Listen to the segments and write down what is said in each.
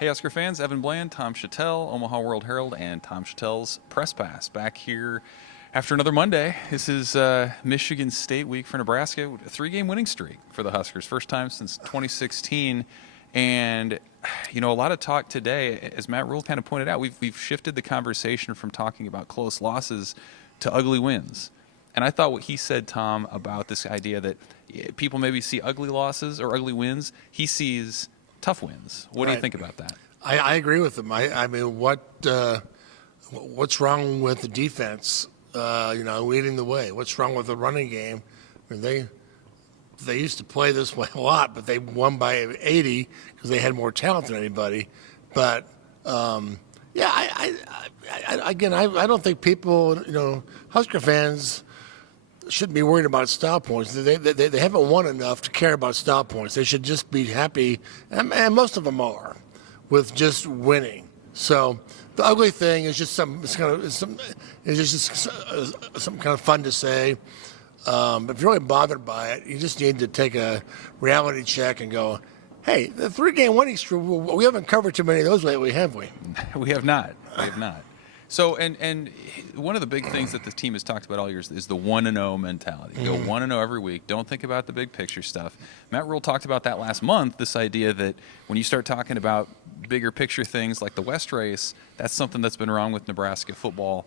Hey, Husker fans, Evan Bland, Tom Shatel, Omaha World-Herald, and Tom Shatel's Press Pass. Back here after another Monday. This is Michigan State week for Nebraska. A 3-game winning streak for the Huskers. First time since 2016. And, a lot of talk today, as Matt Rhule kind of pointed out, we've shifted the conversation from talking about close losses to ugly wins. And I thought what he said, Tom, about this idea that people maybe see ugly losses or ugly wins, he sees tough wins. What do you think about that? I agree with him. I mean, what's wrong with the defense? Leading the way. What's wrong with the running game? I mean, they used to play this way a lot, but they won by 80 because they had more talent than anybody. But I don't think people, Husker fans shouldn't be worried about style points. They haven't won enough to care about style points. They should just be happy, and most of them are, with just winning. So the ugly thing is just some kind of fun to say. If you're really bothered by it, you just need to take a reality check and go, hey, the 3-game winning streak, we haven't covered too many of those lately, have we? We have not. We have not. So, and one of the big things that this team has talked about all years is the 1-0 mentality. Go 1-0 every week. Don't think about the big picture stuff. Matt Rhule talked about that last month, this idea that when you start talking about bigger picture things like the West race, that's something that's been wrong with Nebraska football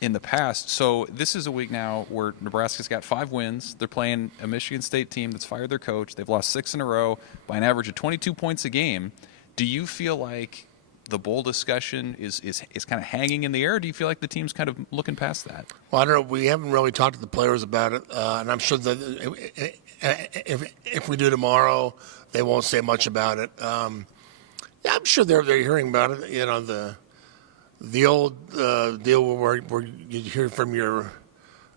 in the past. So this is a week now where Nebraska's got 5 wins. They're playing a Michigan State team that's fired their coach. They've lost 6 in a row by an average of 22 points a game. Do you feel like the bowl discussion is kind of hanging in the air, or do you feel like the team's kind of looking past that? Well, I don't know. We haven't really talked to the players about it, and I'm sure that if we do tomorrow, they won't say much about it. I'm sure they're hearing about it. The old deal where you hear from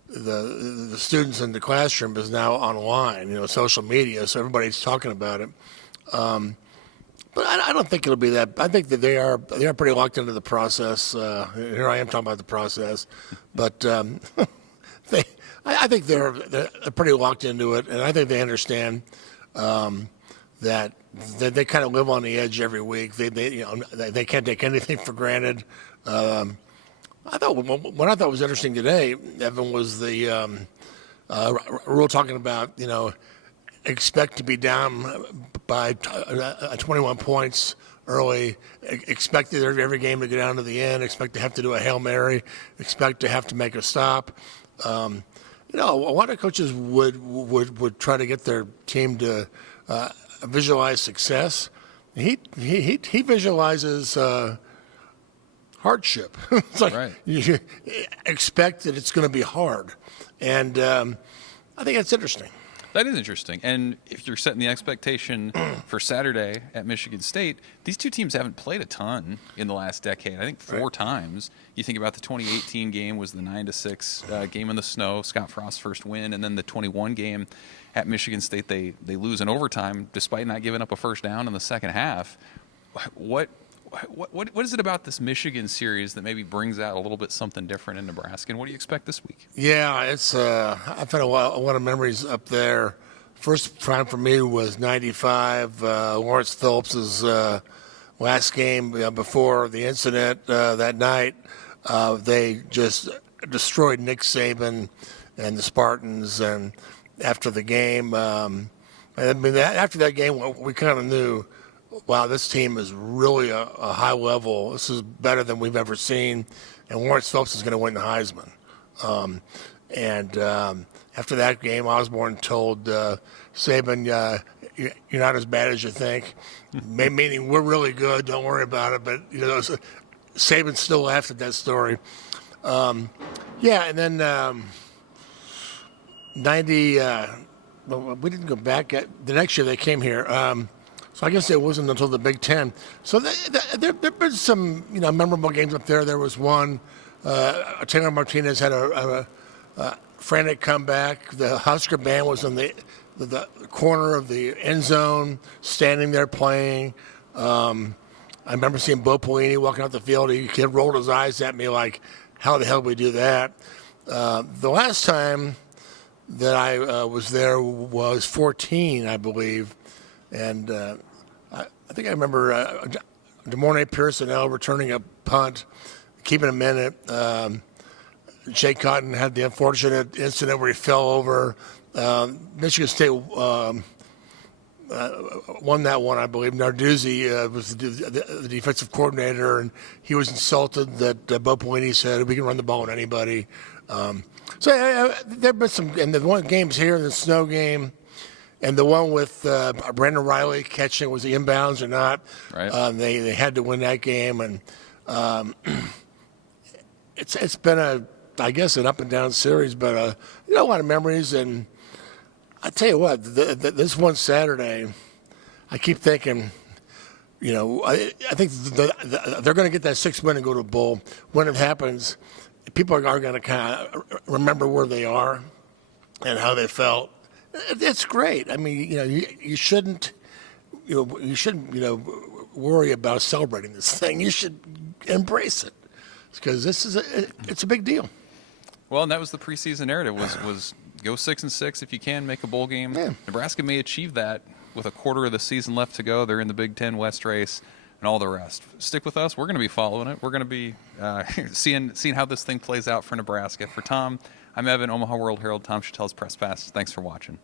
the students in the classroom is now online, social media, so everybody's talking about it. But I don't think it'll be that. I think that they are pretty locked into the process. Here I am talking about the process, but I think they're pretty locked into it, and I think they understand that they kind of live on the edge every week. They can't take anything for granted. What I thought was interesting today, Evan, was the Rhule talking about expect to be down by 21 points early, expect every game to go down to the end, expect to have to do a Hail Mary, expect to have to make a stop. A lot of coaches would try to get their team to visualize success. He visualizes hardship. It's like right. You expect that it's going to be hard. And I think that's interesting. That is interesting. And if you're setting the expectation for Saturday at Michigan State, these two teams haven't played a ton in the last decade. I think 4 times. You think about the 2018 game was the 9-6 game in the snow, Scott Frost's first win, and then the 21 game at Michigan State, they lose in overtime despite not giving up a first down in the second half. What is it about this Michigan series that maybe brings out a little bit something different in Nebraska? And what do you expect this week? Yeah, it's I've had a lot of memories up there. First time for me was '95. Lawrence Phillips's last game before the incident that night. They just destroyed Nick Saban and the Spartans. And after the game, after that game, we kind of knew, wow, this team is really a high level. This is better than we've ever seen. And Lawrence Phillips is going to win the Heisman. After that game, Osborne told Saban, you're not as bad as you think, meaning we're really good, don't worry about it. But, Saban still laughed at that story. And then 90, we didn't go back. The next year they came here. So I guess it wasn't until the Big Ten. So there've been some, memorable games up there. There was one. Taylor Martinez had a frantic comeback. The Husker band was in the corner of the end zone, standing there playing. I remember seeing Bo Pelini walking out the field. He rolled his eyes at me like, how the hell did we do that? The last time that I was there was 14, I believe. And I think I remember DeMornay Pearsonell returning a punt, keeping him in it. Jay Cotton had the unfortunate incident where he fell over. Michigan State won that one, I believe. Narduzzi was the defensive coordinator, and he was insulted that Bo Pelini said, we can run the ball on anybody. So there have been some, and the one games here, the snow game, and the one with Brandon Riley catching, was the inbounds or not? Right. They had to win that game, and it's been I guess an up and down series, but a lot of memories. And I tell you what, this one Saturday, I keep thinking, I think they're going to get that 6 win and go to a bowl. When it happens, people are going to kind of remember where they are and how they felt. It's great. I mean, you shouldn't, worry about celebrating this thing. You should embrace it because it's a big deal. Well, and that was the preseason narrative was go 6-6 if you can, make a bowl game. Yeah. Nebraska may achieve that with a quarter of the season left to go. They're in the Big Ten West race and all the rest. Stick with us. We're going to be following it. We're going to be seeing how this thing plays out for Nebraska. For Tom, I'm Evan, Omaha World-Herald, Tom Shatel's Press Pass. Thanks for watching.